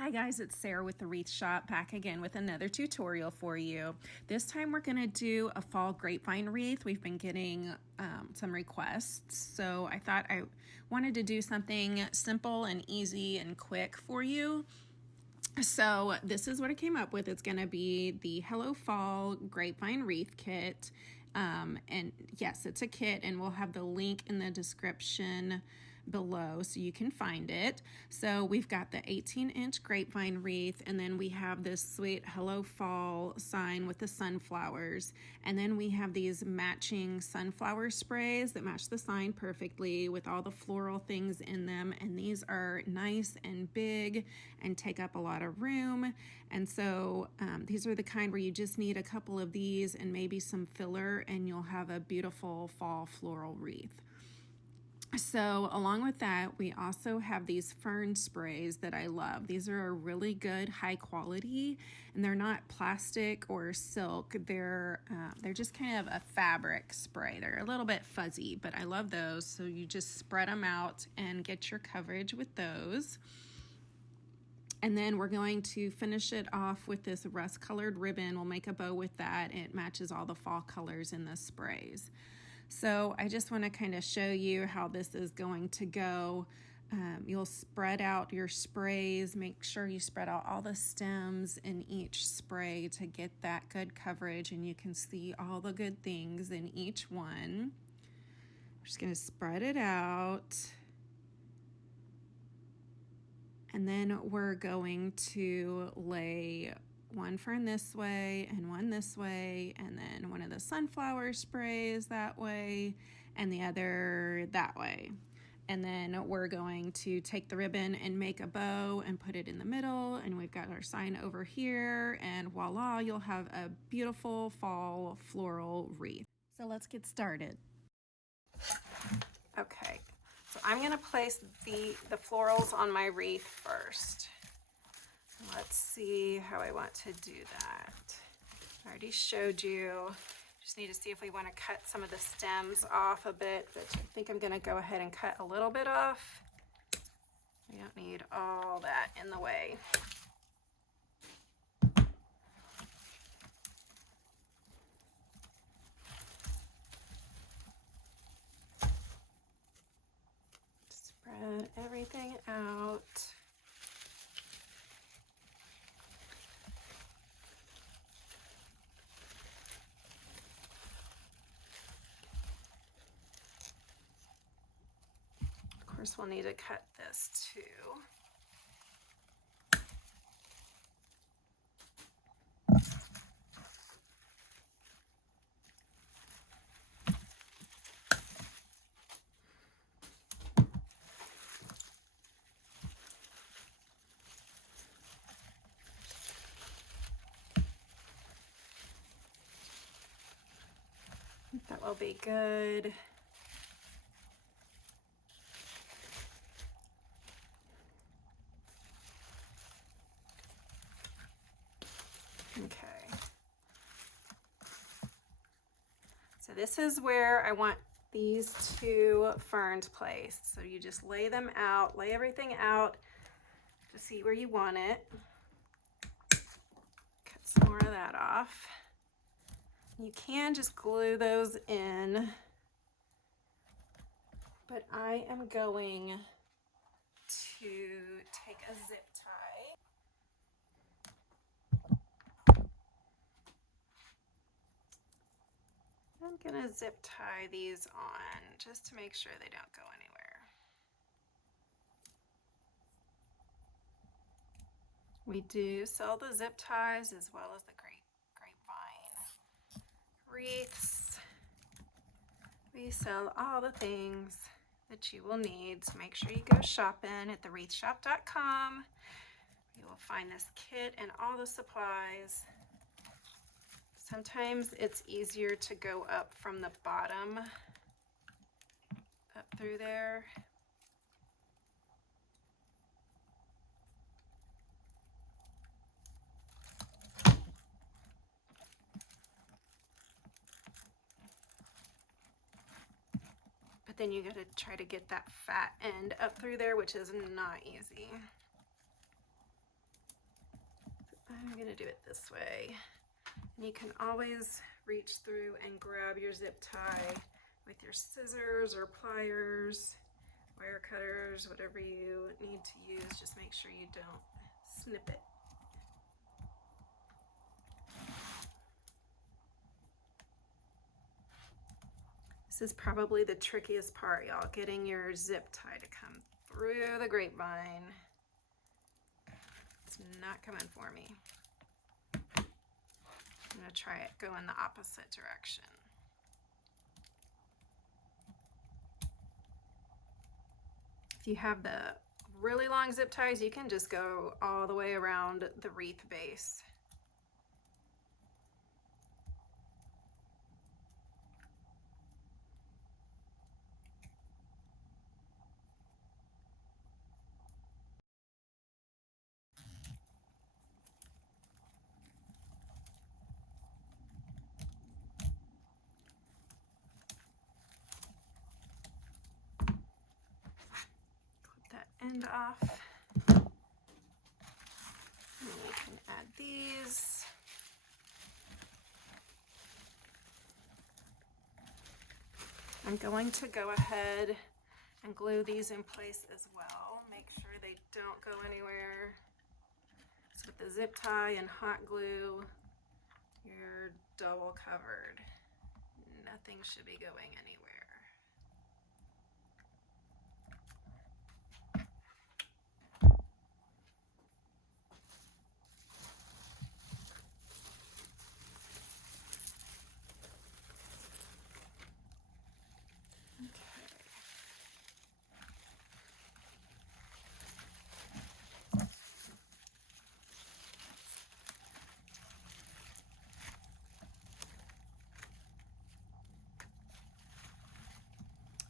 Hi guys, it's Sarah with the Wreath Shop, back again with another tutorial for you. This time we're going to do a fall grapevine wreath. We've been getting some requests, so I thought I wanted to do something simple and easy and quick for you. So this is what I came up with. It's going to be the Hello Fall Grapevine Wreath Kit. And yes, it's a kit, and we'll have the link in the description below so you can find it. So we've got the 18-inch grapevine wreath, and then we have this sweet Hello Fall sign with the sunflowers, and then we have these matching sunflower sprays that match the sign perfectly with all the floral things in them, and these are nice and big and take up a lot of room. And so these are the kind where you just need a couple of these and maybe some filler, and you'll have a beautiful fall floral wreath. So along with that, we also have these fern sprays that I love. These are a really good high quality, and they're not plastic or silk. They're just kind of a fabric spray. They're a little bit fuzzy, but I love those. So you just spread them out and get your coverage with those. And then we're going to finish it off with this rust colored ribbon. We'll make a bow with that. It matches all the fall colors in the sprays. So I just want to kind of show you how this is going to go. You'll spread out your sprays. Make sure you spread out all the stems in each spray to get that good coverage, and you can see all the good things in each one. I'm just going to spread it out. And then we're going to lay one fern this way and one this way, and then one of the sunflower sprays that way and the other that way. And then we're going to take the ribbon and make a bow and put it in the middle, and we've got our sign over here, and voila, you'll have a beautiful fall floral wreath. So let's get started. Okay, so I'm going to place the florals on my wreath first. Let's see how I want to do that. I already showed you. Just need to see if we want to cut some of the stems off a bit, but I think I'm going to go ahead and cut a little bit off. We don't need all that in the way. Spread everything out. Of course, we'll need to cut this too. That will be good. Okay. So this is where I want these two ferns placed. So you just lay them out, lay everything out to see where you want it. Cut some more of that off. You can just glue those in, but I am going to take a zip tie. I'm gonna zip tie these on just to make sure they don't go anywhere. We do sell the zip ties as well as the grapevine wreaths. We sell all the things that you will need, so make sure you go shopping at wreathshop.com. You will find this kit and all the supplies. Sometimes it's easier to go up from the bottom, up through there. But then you gotta try to get that fat end up through there, which is not easy. gonna do it this way. And you can always reach through and grab your zip tie with your scissors or pliers, wire cutters, whatever you need to use. Just make sure you don't snip it. This is probably the trickiest part, y'all, getting your zip tie to come through the grapevine. It's not coming for me. I'm gonna try it go in the opposite direction. If you have the really long zip ties, you can just go all the way around the wreath base. End off. And we can add these. I'm going to go ahead and glue these in place as well. Make sure they don't go anywhere. So with the zip tie and hot glue, you're double covered. Nothing should be going anywhere.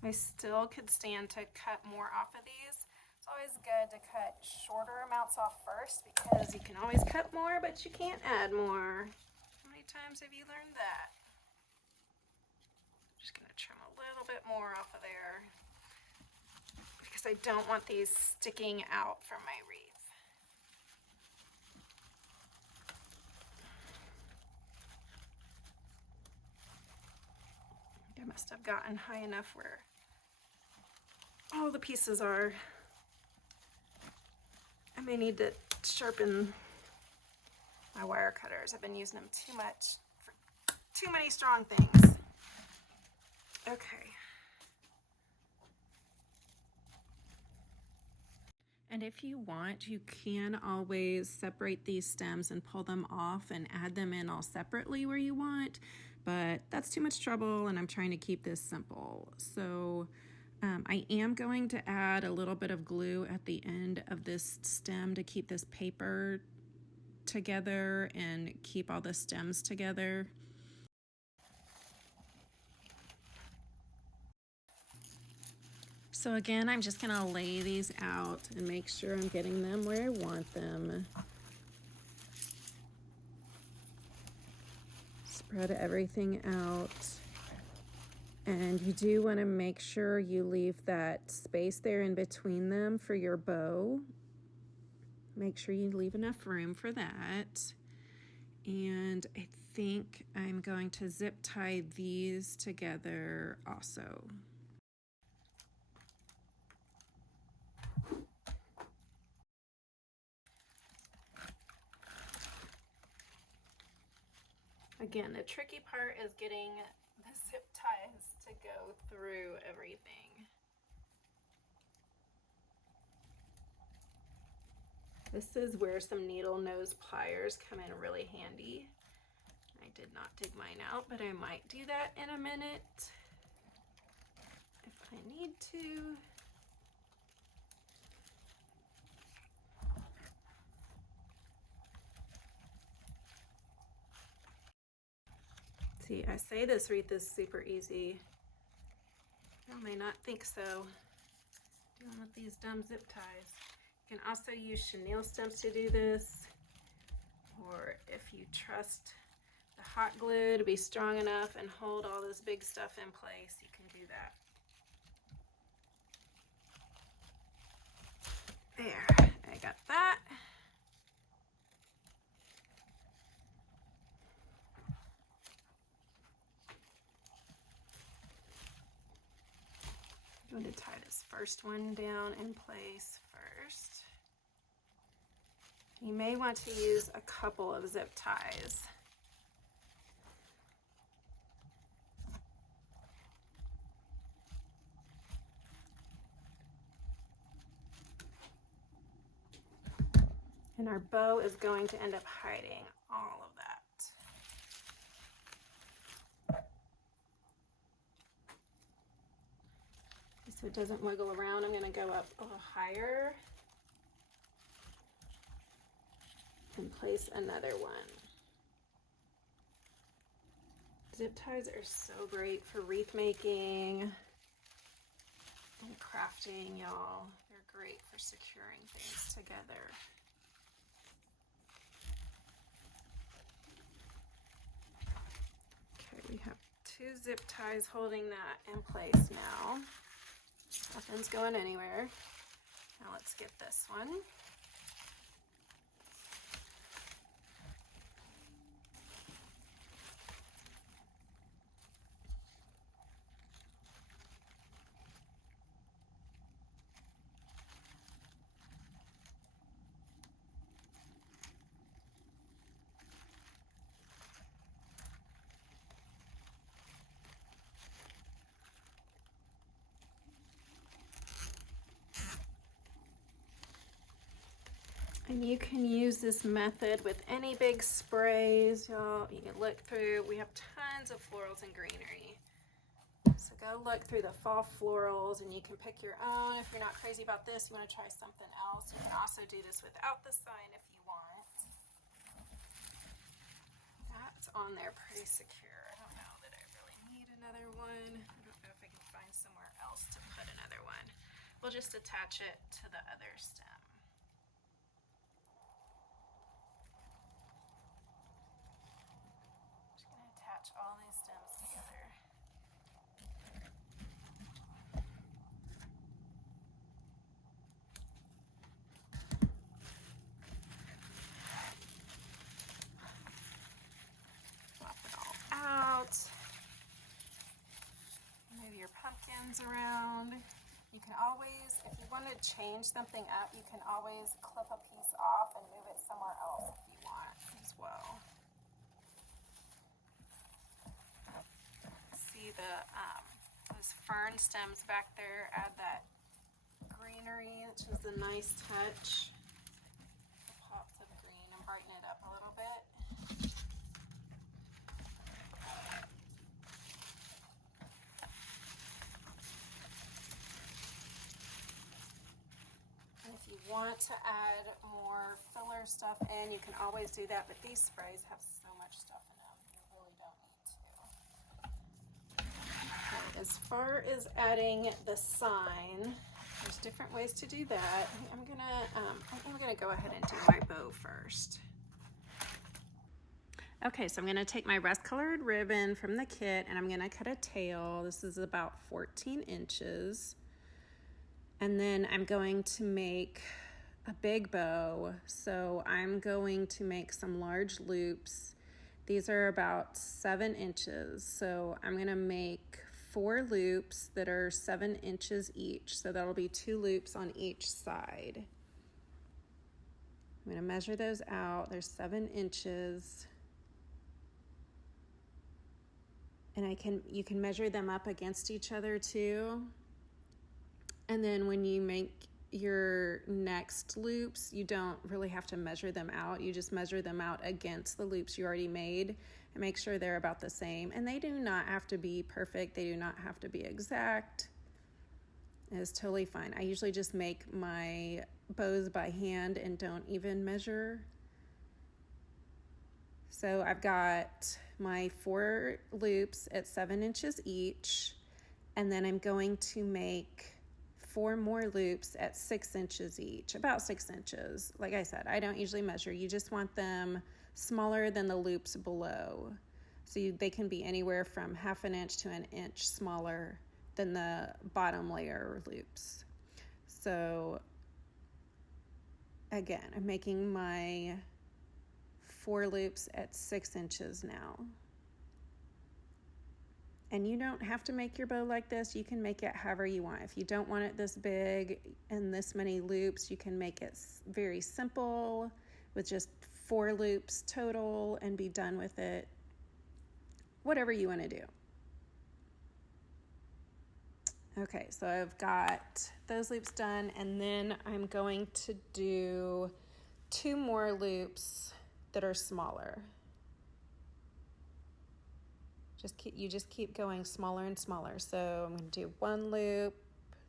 I still could stand to cut more off of these. It's always good to cut shorter amounts off first because you can always cut more, but you can't add more. How many times have you learned that? I'm just gonna trim a little bit more off of there because I don't want these sticking out from my wreath. I must have gotten high enough where all the pieces are. I may need to sharpen my wire cutters. I've been using them too much for too many strong things. Okay. And if you want, you can always separate these stems and pull them off and add them in all separately where you want, but that's too much trouble and I'm trying to keep this simple. So I am going to add a little bit of glue at the end of this stem to keep this paper together and keep all the stems together. So again, I'm just gonna lay these out and make sure I'm getting them where I want them. Spread everything out. And you do want to make sure you leave that space there in between them for your bow. Make sure you leave enough room for that. And I think I'm going to zip tie these together also. Again, the tricky part is getting the zip ties to go through everything. This is where some needle nose pliers come in really handy. I did not dig mine out, but I might do that in a minute if I need to. See, I say this wreath is super easy. You may not think so. Dealing with these dumb zip ties. You can also use chenille stems to do this, or if you trust the hot glue to be strong enough and hold all this big stuff in place, you can do that. There, I got that. going to tie this first one down in place first. You may want to use a couple of zip ties. And our bow is going to end up hiding all of that. So it doesn't wiggle around, I'm going to go up a little higher and place another one. Zip ties are so great for wreath making and crafting, y'all. They're great for securing things together. Okay, we have 2 zip ties holding that in place now. Nothing's going anywhere. Now let's get this one. And you can use this method with any big sprays, y'all. You can look through, we have tons of florals and greenery. So go look through the fall florals and you can pick your own. If you're not crazy about this, you want to try something else. You can also do this without the sign if you want. That's on there pretty secure. I don't know that I really need another one. I don't know if I can find somewhere else to put another one. We'll just attach it to the other stem. All these stems together. Swap it all out. Move your pumpkins around. You can always, if you want to change something up, you can always clip a piece off and move it somewhere else if you want as well. See those fern stems back there, add that greenery, which is a nice touch. The pops of green and brighten it up a little bit. And if you want to add more filler stuff in, you can always do that, but these sprays have so much stuff in them, you really don't need to. As far as adding the sign, there's different ways to do that. I'm gonna go ahead and do my bow first. Okay, so I'm gonna take my rust colored ribbon from the kit and I'm gonna cut a tail. This is about 14 inches. And then I'm going to make a big bow. So I'm going to make some large loops. These are about 7 inches. So I'm gonna make 4 loops that are 7 inches each. So that'll be 2 loops on each side. I'm gonna measure those out. They're 7 inches. And you can measure them up against each other too. And then when you make your next loops, you don't really have to measure them out. You just measure them out against the loops you already made and make sure they're about the same. And they do not have to be perfect. They do not have to be exact. It's totally fine. I usually just make my bows by hand and don't even measure. So I've got my 4 loops at 7 inches each, and then I'm going to make 4 more loops at 6 inches each, about 6 inches. Like I said, I don't usually measure. You just want them smaller than the loops below. So they can be anywhere from 1/2 inch to 1 inch smaller than the bottom layer loops. So again, I'm making my 4 loops at 6 inches now. And you don't have to make your bow like this. You can make it however you want. If you don't want it this big and this many loops, you can make it very simple with just 4 loops total and be done with it. Whatever you want to do. Okay, so I've got those loops done, and then I'm going to do 2 more loops that are smaller. You just keep going smaller and smaller. So I'm going to do 1 loop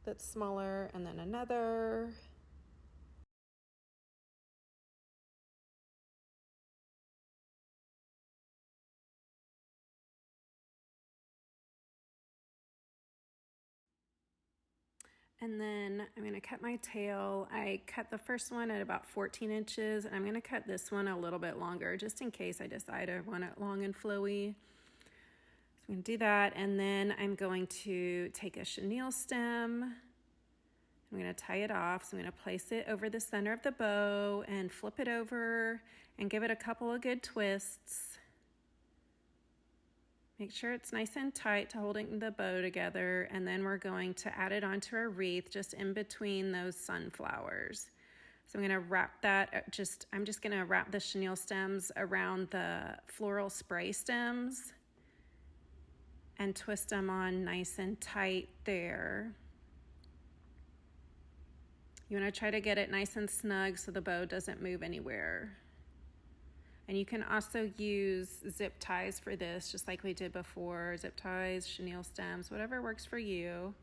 that's smaller and then another. And then I'm going to cut my tail. I cut the first one at about 14 inches, and I'm going to cut this one a little bit longer just in case I decide I want it long and flowy. I'm going to do that, and then I'm going to take a chenille stem. I'm going to tie it off. So I'm going to place it over the center of the bow and flip it over and give it a couple of good twists. Make sure it's nice and tight to holding the bow together, and then we're going to add it onto our wreath just in between those sunflowers. So I'm going to wrap that, I'm just going to wrap the chenille stems around the floral spray stems and twist them on nice and tight there. You want to try to get it nice and snug so the bow doesn't move anywhere. And you can also use zip ties for this, just like we did before. Zip ties, chenille stems, whatever works for you.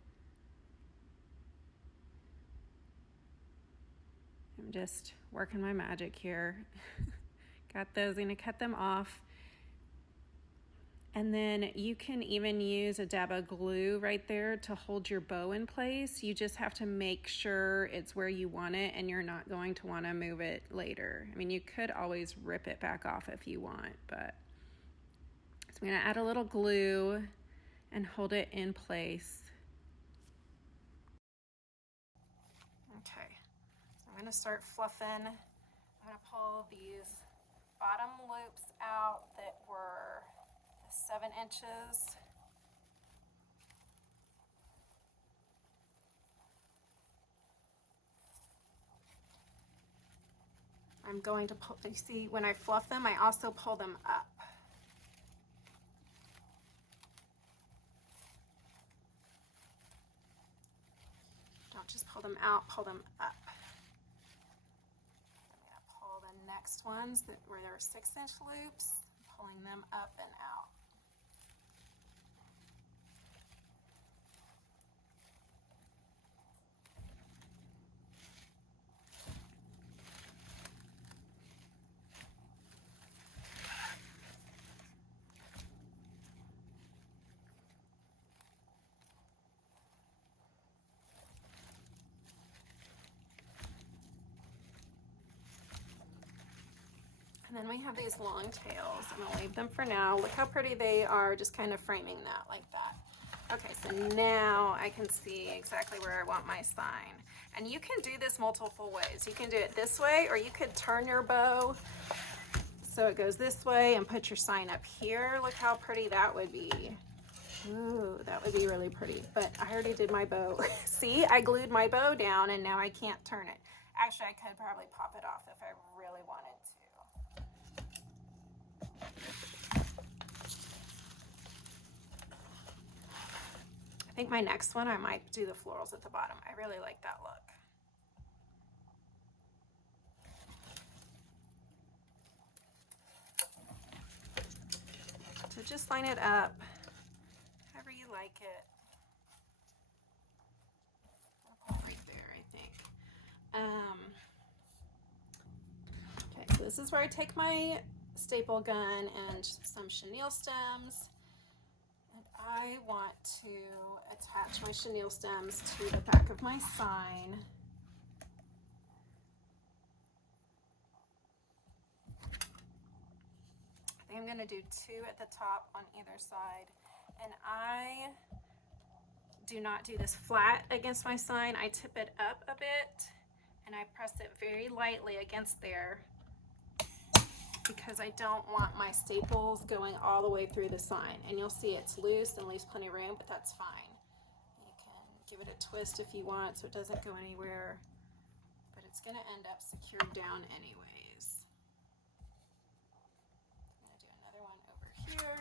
I'm just working my magic here. Got those, I'm gonna cut them off. And then you can even use a dab of glue right there to hold your bow in place. You just have to make sure it's where you want it and you're not going to want to move it later. I mean, you could always rip it back off if you want, but so I'm going to add a little glue and hold it in place. Okay, so I'm going to start fluffing. I'm going to pull these bottom loops out that were 7 inches. I'm going to pull, you see when I fluff them, I also pull them up. Don't just pull them out, pull them up. I'm going to pull the next ones where there are 6-inch loops, pulling them up and out. And then we have these long tails. I'm gonna leave them for now. Look how pretty they are, just kind of framing that like that. Okay, so now I can see exactly where I want my sign. And you can do this multiple ways. You can do it this way, or you could turn your bow so it goes this way and put your sign up here. Look how pretty that would be. Ooh, that would be really pretty. But I already did my bow. See, I glued my bow down and now I can't turn it. Actually, I could probably pop it off if I really wanted to. I think my next one, I might do the florals at the bottom. I really like that look. So just line it up however you like it. I'll put it right there, I think. Okay, so this is where I take my staple gun and some chenille stems. And I want to attach my chenille stems to the back of my sign. I think I'm going to do 2 at the top on either side. And I do not do this flat against my sign. I tip it up a bit and I press it very lightly against there. because I don't want my staples going all the way through the sign. And you'll see it's loose and leaves plenty of room, but that's fine. You can give it a twist if you want so it doesn't go anywhere, but it's gonna end up secured down anyways. I'm gonna do another one over here.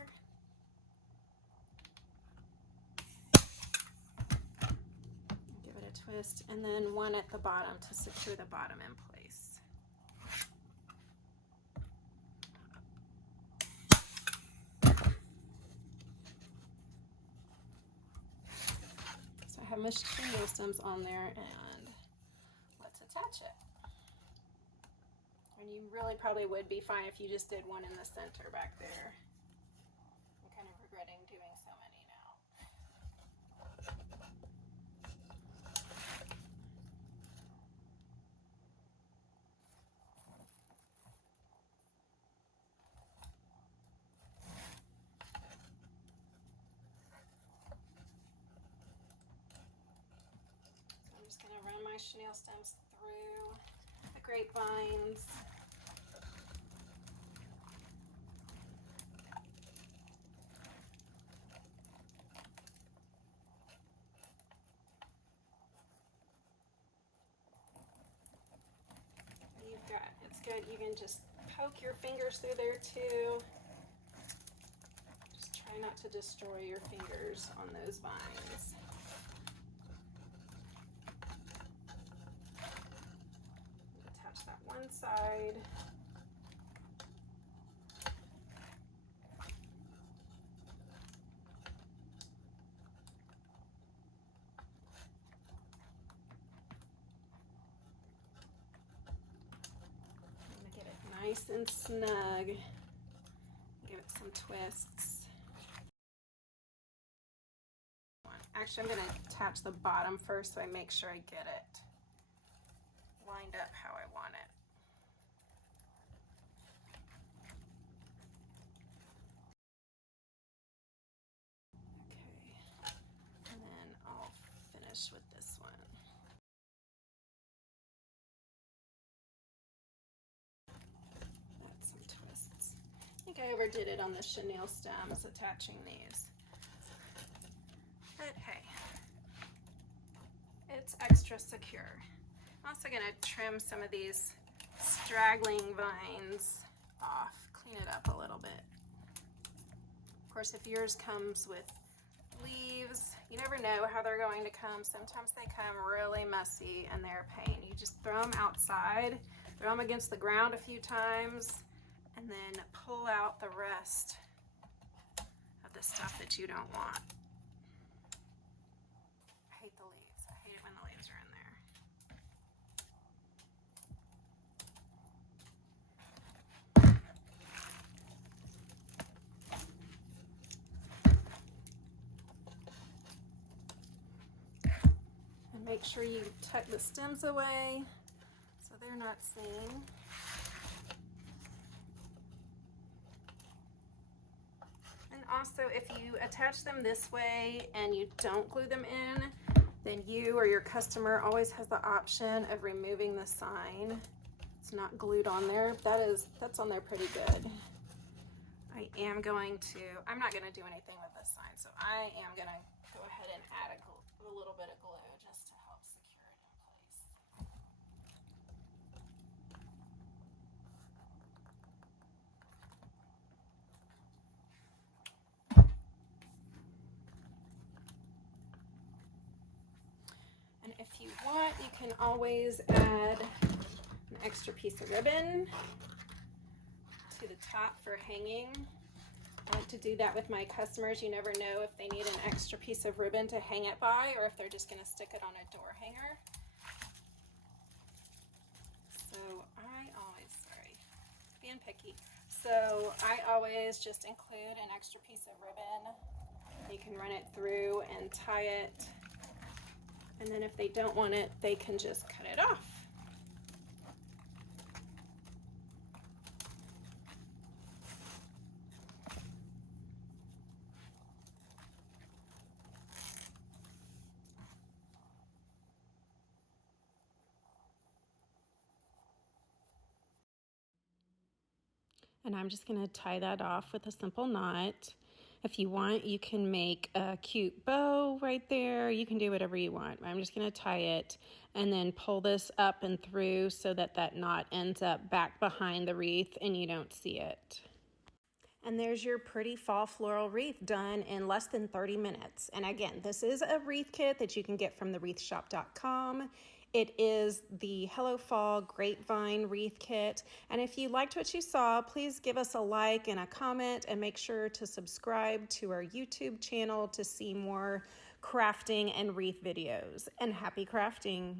Give it a twist, and then one at the bottom to secure the bottom in place. So I have my shingle stems on there, and let's attach it. And you really probably would be fine if you just did one in the center back there. I'm kind of regretting doing so many now. So I'm just going to run my chenille stems through the grapevines. It's good, you can just poke your fingers through there too. Just try not to destroy your fingers on those vines. Attach that one side. Nice and snug. Give it some twists. Actually, I'm going to attach the bottom first so I make sure I get it lined up how I want it. Okay, and then I'll finish with this one. That's some twists. I think I overdid it on the chenille stems attaching these. But hey, it's extra secure. I'm also going to trim some of these straggling vines off, clean it up a little bit. Of course, if yours comes with leaves, you never know how they're going to come. Sometimes they come really messy and they're a pain. You just throw them outside, throw them against the ground a few times, and then pull out the rest of the stuff that you don't want. I hate the leaves. I hate it when the leaves are in there. And make sure you tuck the stems away so they're not seen. And also, if you attach them this way and you don't glue them in, then you or your customer always has the option of removing the sign. It's not glued on there. That's on there pretty good. I'm not gonna do anything with this sign, so I am gonna go ahead and add a little bit of glue just to help secure it in place. And if you want, you can always add an extra piece of ribbon to the top for hanging. I like to do that with my customers. You never know if they need an extra piece of ribbon to hang it by or if they're just going to stick it on a door hanger. So being picky. So I always just include an extra piece of ribbon. You can run it through and tie it. And then if they don't want it, they can just cut it off. And I'm just going to tie that off with a simple knot. If you want, you can make a cute bow right there. You can do whatever you want. I'm just going to tie it and then pull this up and through so that that knot ends up back behind the wreath and you don't see it. And there's your pretty fall floral wreath done in less than 30 minutes. And again, this is a wreath kit that you can get from the wreathshop.com. It is the Hello Fall Grapevine Wreath Kit. And if you liked what you saw, please give us a like and a comment, and make sure to subscribe to our YouTube channel to see more crafting and wreath videos. And happy crafting!